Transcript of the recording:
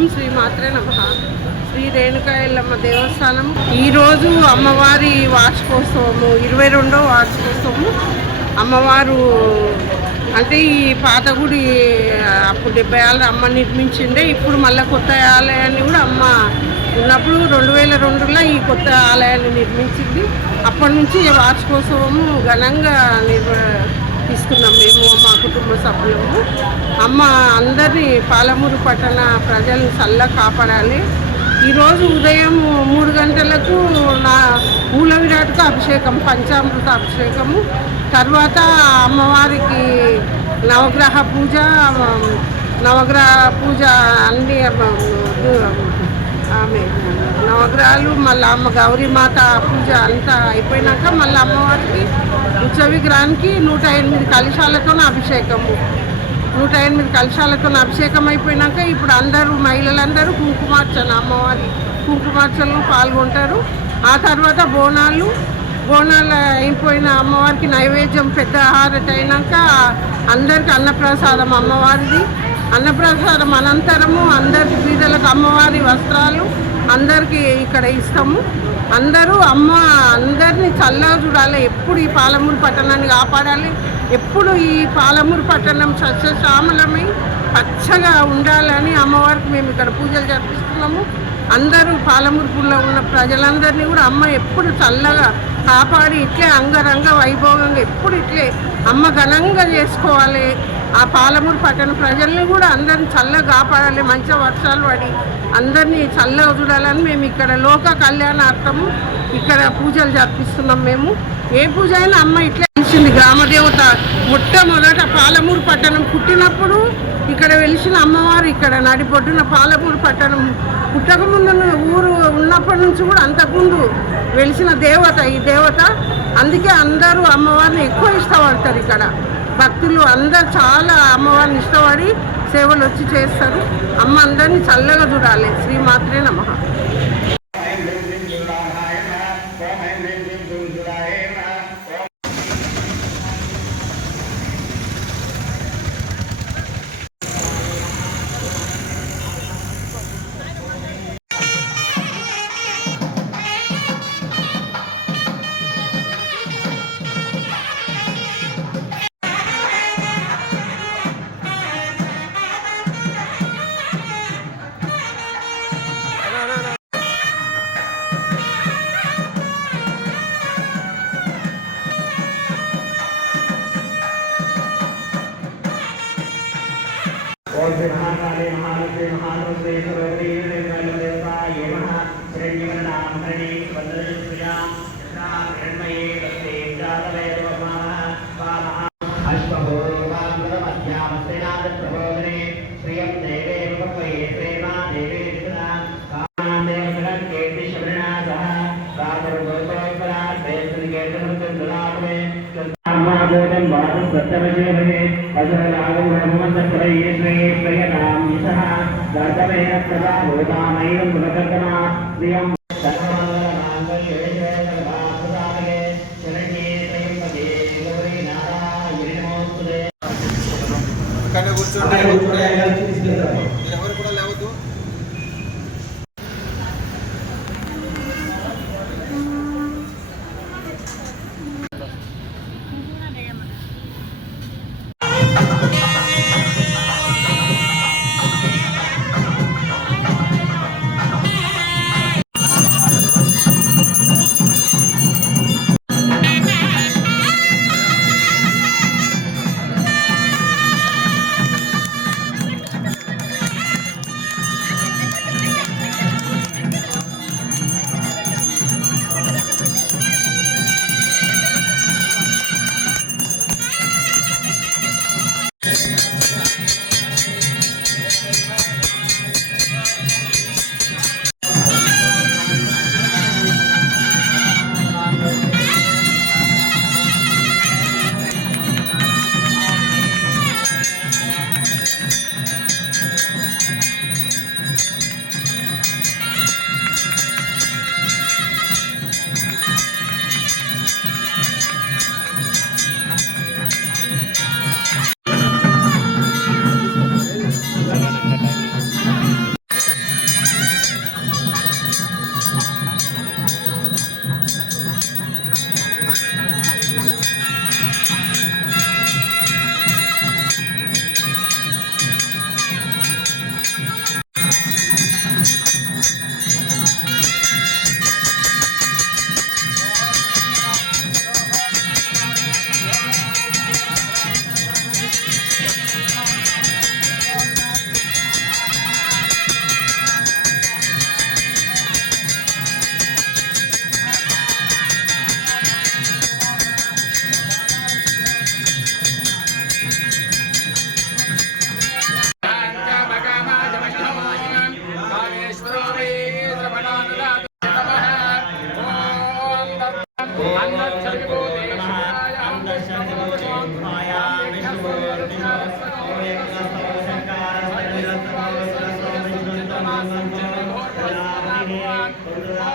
ఓం శ్రీ మాత్రే నమః. శ్రీ రేణుకా ఎల్లమ్మ దేవస్థానం ఈరోజు అమ్మవారి వార్షికోత్సవము, 22వ వార్షికోత్సవము. అమ్మవారు అంటే ఈ పాత గుడి అప్పుడు 70 ఏళ్ళ అమ్మ నిర్మించిండే. ఇప్పుడు మళ్ళీ కొత్త ఆలయాన్ని కూడా అమ్మ ఉన్నప్పుడు 2002లో ఈ కొత్త ఆలయాన్ని నిర్మించింది. అప్పటి నుంచి వార్షికోత్సవము ఘనంగా తీసుకున్నాం మేము, మా కుటుంబ సభ్యులము. అమ్మ అందరినీ పాలమూరు పట్టణ ప్రజలను చల్లగా కాపాడాలి. ఈరోజు ఉదయం 3 గంటలకు నా మూల విరాట్కు అభిషేకం, పంచామృత అభిషేకము. తర్వాత అమ్మవారికి నవగ్రహ పూజ అన్ని ఆమె నవగ్రహాలు, మళ్ళీ అమ్మ గౌరీమాత పూజ అంతా అయిపోయినాక మళ్ళీ అమ్మవారికి ఉత్సవ విగ్రహానికి 108 కలశాలతో అభిషేకము. 108 కలశాలతో అభిషేకం అయిపోయినాక ఇప్పుడు అందరూ మహిళలందరూ కుంకుమార్చన, అమ్మవారి కుంకుమార్చనలో పాల్గొంటారు. ఆ తర్వాత బోనాలు అయిపోయిన అమ్మవారికి నైవేద్యం పెద్ద హారతి అయినాక అందరికి అన్నప్రసాదం అమ్మవారిది. అన్నప్రసాదం అనంతరము అందరికి బీదలకు అమ్మవారి వస్త్రాలు అందరికీ ఇక్కడ ఇస్తాము. అందరూ అందరినీ చల్లగా చూడాలి. ఎప్పుడు ఈ పాలమూరు పట్టణాన్ని కాపాడాలి. ఎప్పుడు ఈ పాలమూరు పట్టణం సస్యశ్యామలమై పచ్చగా ఉండాలని అమ్మవారికి మేము ఇక్కడ పూజలు జరిపిస్తున్నాము. అందరూ పాలమూరులో ఉన్న ప్రజలందరినీ కూడా అమ్మ ఎప్పుడు చల్లగా కాపాడి ఇట్లే అంగరంగ వైభవంగా ఎప్పుడు ఇట్లే అమ్మ ఘనంగా చేసుకోవాలి. ఆ పాలమూరు పట్టణ ప్రజల్ని కూడా అందరిని చల్లగా కాపాడాలి. మంచి వర్షాలు పడి అందరినీ చల్లగా చూడాలని మేము ఇక్కడ లోక కళ్యాణార్థము ఇక్కడ పూజలు జరిపిస్తున్నాం. మేము ఏ పూజ అయినా అమ్మ ఇట్లా వెలిసింది. గ్రామదేవత మొట్టమొదట పాలమూరు పట్టణం పుట్టినప్పుడు ఇక్కడ వెలిసిన అమ్మవారు ఇక్కడ నడిపొడ్డున పాలమూరు పట్టణం పుట్టకముందు ఊరు ఉన్నప్పటి నుంచి కూడా అంతకుముందు వెలిసిన దేవత ఈ దేవత. అందుకే అందరూ అమ్మవారిని ఎక్కువ ఇష్టపడతారు. ఇక్కడ భక్తులు అందరు చాలా అమ్మవారిని ఇష్టపడి సేవలు వచ్చి చేస్తారు. అమ్మ అందరినీ చల్లగా చూడాలి. శ్రీమాత్రే నమః. ओम ब्रह्मांडे महादेव महादेव देवताय नमः श्रीमन्नाम हरि वंदने प्रिया हिरण्मये वस्ते जातवे नमः स्वाहा अश्वभूर्वांगमध्यामस्तेनाद प्रबोधने श्रियं देवे रूपये प्रेमा देवे दिना कामदेव गणन कीर्ति शरणा सह सागर गोपरा देवन कीर्तन दुलावे महादेवं वादं सत्यवजेवहे अजरागं ब्रह्मचक्रये श्री प्रियनाम सह दातवेन प्रदा भूतामैनं गुणकर्तना प्रियं सर्वमङ्गलमाङ्गल्ये सर्वार्थसाधके शरण्ये त्र्यम्बके गौरी नारायणी नमोस्तुते కనే కూర్చోండి ఎవరు కూడా లేవద్దు. పొందురా